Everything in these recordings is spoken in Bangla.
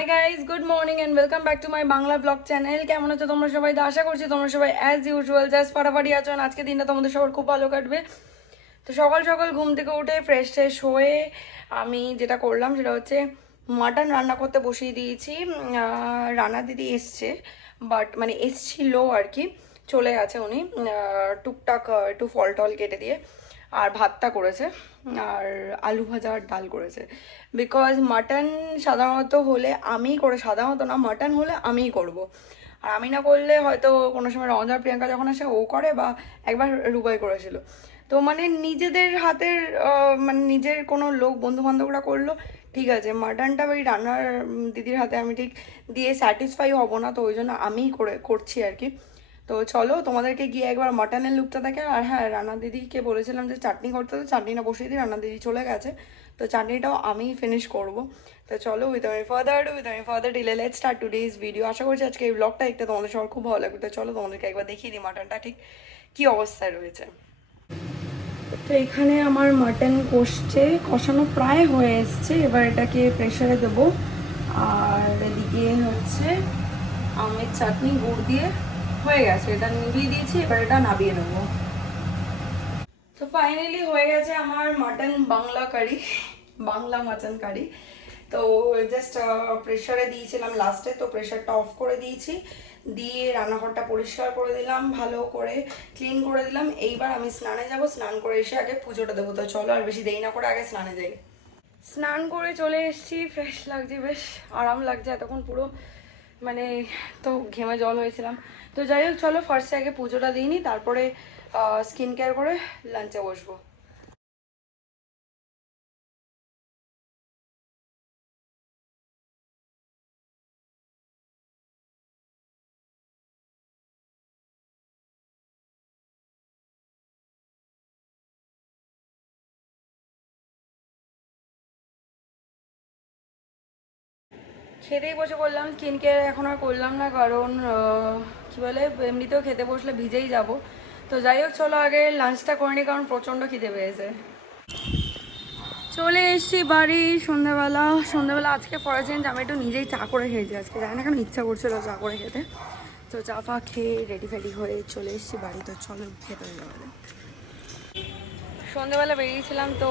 Hi guys, good morning and welcome back to my Bangla blog channel. কেমন আছো তোমরা সবাই? তো আশা করছি তোমরা সবাই অ্যাজ ইউজুয়াল জাস্ট ফাটাফাটি আছো। আজকে দিনটা তোমাদের সবার খুব ভালো কাটবে। তো সকাল সকাল ঘুম থেকে উঠে ফ্রেশ ট্রেশ হয়ে আমি যেটা করলাম সেটা হচ্ছে মাটন রান্না করতে বসিয়ে দিয়েছি। রান্না দিদি এসছে, বাট মানে এসছিল আর কি, চলে গেছে উনি। টুকটাক একটু ফল টল কেটে দিয়ে আর ভাতটা করেছে, আর আলু ভাজা আর ডাল করেছে। বিকজ মাটন সাধারণত হলে আমিই করে, সাধারণত না, মাটন হলে আমিই করব। আর আমি না করলে হয়তো কোনো সময় রঞ্জন প্রিয়াঙ্কা যখন আসে ও করে, বা একবার রুবাই করেছিল। তো মানে নিজেদের হাতের মানে নিজের কোনো লোক বন্ধু বান্ধবরা করলো ঠিক আছে, মাটনটা ওই রান্নার দিদির হাতে আমি ঠিক দিয়ে স্যাটিসফাই হব না, তো ওই জন্য আমিই করছি আর কি। তো চলো তোমাদেরকে গিয়ে একবার মাটনের লুকটা দেখে। আর হ্যাঁ, রান্না দিদিকে বলেছিলাম যে চাটনি করতে, তো চাটনিটা বসিয়ে দিই, রান্না দিদি চলে গেছে, তো চাটনিটাও আমি ফিনিশ করব। তো চলো উইথ আমি further delay let's start today's video. আশা করছি আজকে এই ব্লগটা দেখতে তোমাদের সবার খুব ভালো লাগবে। তো চলো তোমাদেরকে একবার দেখিয়ে দিই মাটনটা ঠিক কী অবস্থায় রয়েছে। তো এখানে আমার মাটন কষানো প্রায় হয়ে এসছে, এবার এটাকে প্রেশারে দেবো। আর এদিকে হচ্ছে আমের চাটনি গুড় দিয়ে হয়ে গেছে, এটা নিভিয়ে দিয়েছি, এবার এটা নামিয়ে নেবো। তো ফাইনালি হয়ে গেছে আমার মাটন বাংলা কারি, বাংলা মাটন কারি। তো জাস্ট প্রেশারে দিয়েছিলাম লাস্টে, তো প্রেশারটা অফ করে দিয়েছি, দিয়ে রান্নাঘরটা পরিষ্কার করে দিলাম, ভালো করে ক্লিন করে দিলাম। এইবার আমি স্নানে যাব, স্নান করে এসে আগে পুজোটা দেবো। তো চলো আর বেশি দেরি না করে আগে স্নানে যাই। স্নান করে চলে এসেছি, ফ্রেশ লাগছে, বেশ আরাম লাগছে এতক্ষণ পুরো, মানে তো ঘেমে জল হয়েছিলাম। তো যাই হোক, চলো ফার্স্টে আগে পুজোটা দিইনি, তারপরে স্কিন কেয়ার করে লাঞ্চে বসবো। খেতেই বসে করলাম, স্কিন কেয়ার এখন আর করলাম না, কারণ কী বলে, এমনিতেও খেতে বসলে ভিজেই যাব। তো যাই হোক, চলো আগে লাঞ্চটা করে নিই, কারণ প্রচণ্ড খিদে পেয়েছে। চলে এসেছি বাড়ি সন্ধ্যাবেলা আজকে ফর চেঞ্জ আমি একটু নিজেই চা করে খেয়েছি আজকে, জানি না কেন ইচ্ছা করছিল চা করে খেতে। তো চা ফা খেয়ে রেডি ফেডি হয়ে চলে এসেছি বাড়ি। তো চলো খেতে যাওয়া যাক। সন্ধ্যেবেলা বেরিয়েছিলাম, তো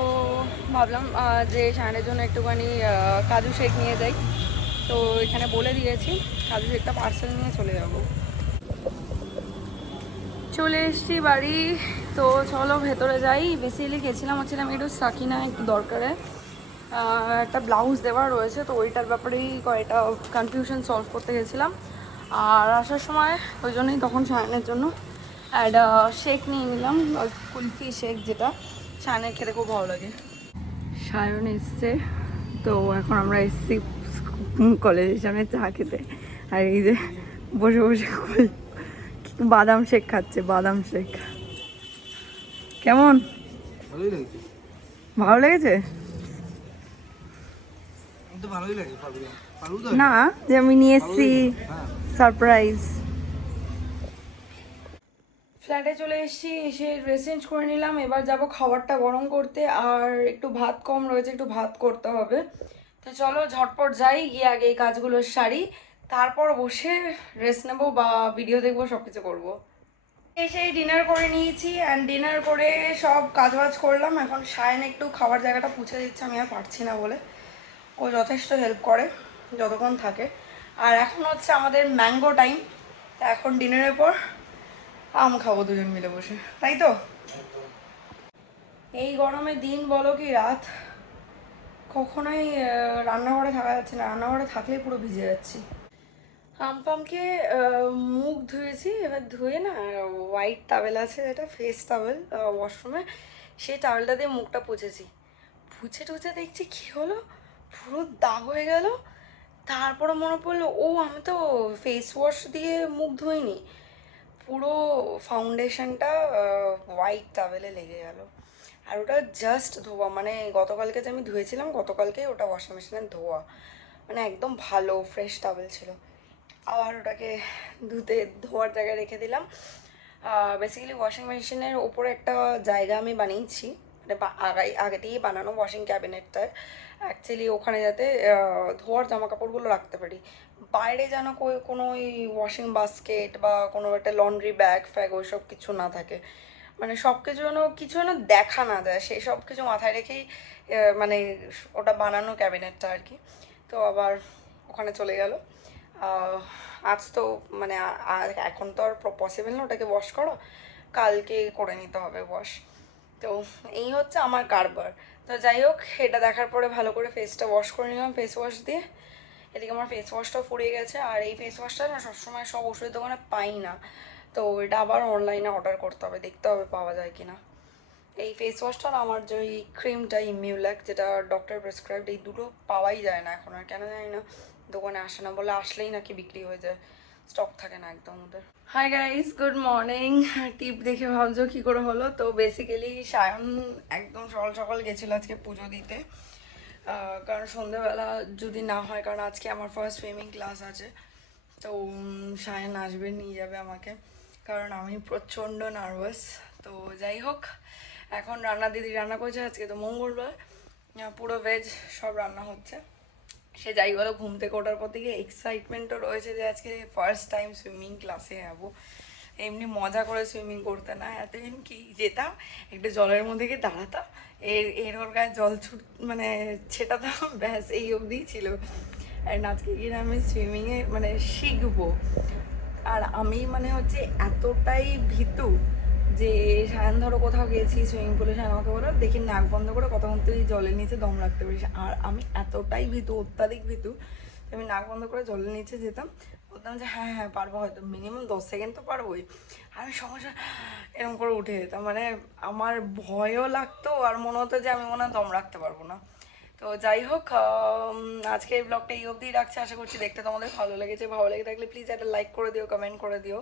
ভাবলাম যে সায়নের জন্য একটুখানি কাজু শেক নিয়ে যাই। তো এখানে বলে দিয়েছি কাজু শেকটা পার্সেল নিয়ে চলে যাব। চলে এসেছি বাড়ি, তো চলো ভেতরে যাই। বেসিক্যালি গেছিলাম হচ্ছিলাম একটু সাকিনা একটু দরকারে, একটা ব্লাউজ দেওয়ার রয়েছে, তো ওইটার ব্যাপারেই কয়েকটা কনফিউশন সলভ করতে গেছিলাম। আর আসার সময় ওই জন্যই তখন সায়নের জন্য একটা শেক নিয়ে নিলাম, কুলফি শেক, যেটা সায়নের খেতে খুব ভালো লাগে। সায়ন এসছে, তো এখন আমরা এসছি কলেজের সামনে চা খেতে। আর এই যে বসে বসে বাদাম শেক খাচ্ছে, বাদাম শেক। কেমন? ভালো লেগেছে না যে আমি নিয়ে এসছি সারপ্রাইজ। ফ্ল্যাটে চলে এসেছি, এসে ড্রেস চেঞ্জ করে নিলাম, এবার যাব খাবারটা গরম করতে। আর একটু ভাত কম রয়েছে, একটু ভাত করতে হবে। তো চলো ঝটপট যাই, গিয়ে আগে এই কাজগুলো সারি, তারপর বসে রেস্ট নেবো বা ভিডিও দেখবো, সব কিছু করবো। এসে ডিনার করে নিয়েছি, অ্যান্ড ডিনার করে সব কাজ বাজ করলাম। এখন সায়ন একটু খাবার জায়গাটা পুছে দিচ্ছে, আমি আর পারছি না বলে। ও যথেষ্ট হেল্প করে যতক্ষণ থাকে। আর এখন হচ্ছে আমাদের ম্যাঙ্গো টাইম, তা এখন ডিনারের পর আম খাবো দুজন মিলে বসে, তাই তো? এই গরমে দিন বলো কি রাত, কখনোই রান্নাঘরে থাকা যাচ্ছে না, রান্নাঘরে থাকলেই পুরো ভিজে যাচ্ছি। আম ফামকে মুখ ধুয়েছি, এবার ধুয়ে না হোয়াইট টাওয়েল আছে, যেটা ফেস টাওয়েল ওয়াশরুমে, সেই টাওয়েলটা দিয়ে মুখটা পুছেছি। পুছে টুছে দেখছি কী হলো, পুরো দাগ হয়ে গেল। তারপরে মনে পড়লো, ও আমি তো ফেস ওয়াশ দিয়ে মুখ ধুইনি, পুরো ফাউন্ডেশনটা হোয়াইট টাওয়েলে লেগে গেল। আর ওটা জাস্ট ধোয়া, মানে গতকালকে যে আমি ধুয়েছিলাম, গতকালকে ওটা ওয়াশিং মেশিনে ধোয়া, মানে একদম ভালো ফ্রেশ টাওয়েল ছিল। আবার ওটাকে ধোয়ার জায়গায় রেখে দিলাম। বেসিক্যালি ওয়াশিং মেশিনের ওপরে একটা জায়গা আমি বানিয়েছি, মানে আগে থেকেই বানানো ওয়াশিং ক্যাবিনেটটায়, অ্যাকচুয়ালি ওখানে যাতে ধোয়ার জামা কাপড়গুলো রাখতে পারি। বাইরে যেন কোনো ওই ওয়াশিং বাস্কেট বা কোনো একটা লন্ড্রি ব্যাগ ফ্যাগ ওইসব কিছু না থাকে, মানে সব কিছু যেন দেখা না যায়, সেই সব কিছু মাথায় রেখেই মানে ওটা বানানো ক্যাবিনেটটা আর কি। তো আবার ওখানে চলে গেল। আজ তো মানে এখন তো আর পসিবল না ওটাকে ওয়াশ করা, কালকে করে নিতে হবে ওয়াশ। তো এই হচ্ছে আমার কারবার। তো যাই হোক, এটা দেখার পরে ভালো করে ফেসটা ওয়াশ করে নিলাম ফেস ওয়াশ দিয়ে। এদিকে আমার ফেস ওয়াশটাও ফুরিয়ে গেছে, আর এই ফেস ওয়াশটা না সবসময় সব ওষুধের দোকানে পাই না, তো এটা আবার অনলাইনে অর্ডার করতে হবে, দেখতে হবে পাওয়া যায় কি না। এই ফেস ওয়াশটার আমার যে ওই ক্রিমটা ইমিউল্যাক, যেটা ডক্টর প্রেসক্রাইবড, এই দুটো পাওয়াই যায় না এখন, আর কেন জানি না দোকানে আসে না, বলে আসলেই নাকি বিক্রি হয়ে যায়, স্টক থাকে না একদম ওদের। Hi guys, good morning. Tip দেখে ভাবছো কী করে হলো? তো বেসিক্যালি সায়ন একদম সকাল সকাল গেছিলো আজকে পুজো দিতে, কারণ সন্ধ্যেবেলা যদি না হয়, কারণ আজকে আমার ফার্স্ট সুইমিং ক্লাস আছে, তো সায়ন আসবে, নিয়ে যাবে আমাকে, কারণ আমি প্রচণ্ড নার্ভাস। তো যাই হোক, এখন দিদি রান্না করছে, আজকে তো মঙ্গলবার, পুরো ভেজ সব রান্না হচ্ছে। সে যাই বলো, ঘুম থেকে ওঠার পর থেকে এক্সাইটমেন্টও রয়েছে যে আজকে ফার্স্ট টাইম সুইমিং ক্লাসে যাবো। এমনি মজা করে সুইমিং করতে না, এতদিন কি যেতাম একটু জলের মধ্যে গিয়ে দাঁড়াতাম, ওর গায়ে জল মানে ছেটাতাম, ব্যাস এই অবধিই ছিল। অ্যান্ড আজকে গিয়ে আমি সুইমিংয়ে মানে শিখবো। আর আমি মানে হচ্ছে এতটাই ভীতু যে সায়ন ধরো কোথাও গেছি সুইমিং পুলে, সায়ন আমাকে বলো দেখি নাক বন্ধ করে কতক্ষণ তুই জলের নিচে দম রাখতে পারিস, আর আমি এতটাই ভীতু, অত্যাধিক ভীতু, আমি নাক বন্ধ করে জলের নিচে যেতাম, বলতাম যে হ্যাঁ হ্যাঁ পারবো, হয়তো মিনিমাম 10 সেকেন্ড তো পারবোই, আমি সমস্যা এরকম করে উঠে যেতাম, মানে আমার ভয়ও লাগতো, আর মনে হতো যে আমি মনে হয় দম রাখতে পারবো না। তো যাই হোক, আজকে এই ব্লগটা এই অবধিই রাখছি, আশা করছি দেখতে তোমাদের ভালো লেগেছে। ভালো লেগে থাকলে প্লিজ একটা লাইক করে দিও, কমেন্ট করে দিও,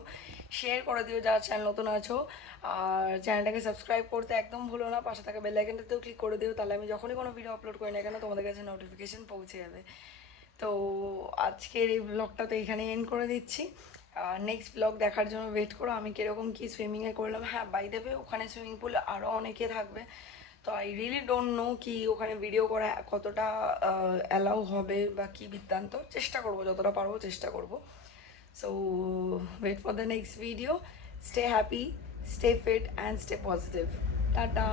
শেয়ার করে দিও যারা চ্যানেল নতুন আছো, আর চ্যানেলটাকে সাবস্ক্রাইব করতে একদম ভুলো না, পাশে থাকা বেল আইকনটাতেও ক্লিক করে দিও, তাহলে আমি যখনই কোনো ভিডিও আপলোড করি না কেন তোমাদের কাছে নোটিফিকেশন পৌঁছে যাবে। তো আজকের এই ব্লগটা তো এখানেই এন্ড করে দিচ্ছি, নেক্সট ব্লগ দেখার জন্য ওয়েট করো, আমি কীরকম কী সুইমিংয়ে করলাম। হ্যাঁ, বাই দেবে ওখানে সুইমিং পুলে আরও অনেকে থাকবে, তো আই রিয়েলি ডোন্ট নো কি ওখানে ভিডিও করা কতটা অ্যালাউ হবে বা কী বৃত্তান্ত, চেষ্টা করবো যতটা পারবো চেষ্টা করবো। So wait for the next video, stay happy, stay fit and stay positive, tata.